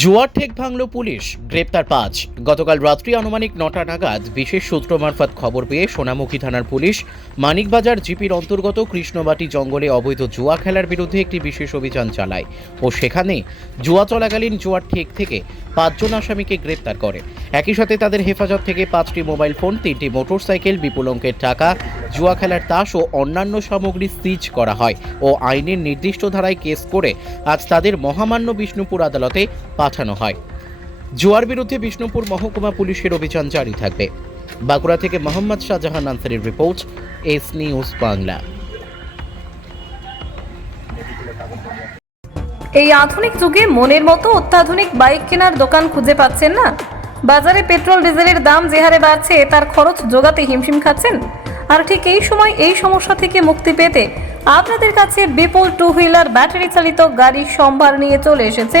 জুয়ার ঠেক ভাঙল পুলিশ। গ্রেপ্তার পাঁচ। গতকাল রাত্রি আনুমানিক নটা নাগাদ বিশেষ সূত্র মারফত খবর পেয়ে সোনামুখী থানার পুলিশ মানিকবাজার জিপির অন্তর্গত কৃষ্ণবাটি জঙ্গলে অবৈধ জুয়া খেলার বিরুদ্ধে একটি বিশেষ অভিযান চালায় ও সেখানে জুয়া চলাকালীন জুয়ার ঠেক থেকে পাঁচজন আসামিকে গ্রেপ্তার করে। একই সাথে তাদের হেফাজত থেকে পাঁচটি মোবাইল ফোন, তিনটি মোটরসাইকেল, বিপুল অঙ্কের টাকা, জুয়া খেলার তাস ও অন্যান্য সামগ্রী সিজ করা হয় ও আইনের নির্দিষ্ট ধারায় কেস করে আজ তাদের মহামান্য বিষ্ণুপুর আদালতে পাঠানো হয়। জুয়ার বিরুদ্ধে বিষ্ণুপুর মহকুমা পুলিশের অভিযান জারি থাকবে। বাঁকুড়া থেকে মোহাম্মদ শাহজাহান আনসারির রিপোর্ট, এস নিউজ বাংলা। এই আধুনিক যুগে মনের মতো অত্যাধুনিক বাইক কেনার দোকান খুঁজে পাচ্ছেন না। বাজারে পেট্রোল, ডিজেলের দাম যে হারে বাড়ছে, তার খরচ জোগাতে হিমশিম খাচ্ছেন। আর ঠিক এই সময় এই সমস্যা থেকে মুক্তি পেতে আপনাদের কাছে বিপুল টু হুইলার ব্যাটারি চালিত গাড়ির সম্ভার নিয়ে চলে এসেছে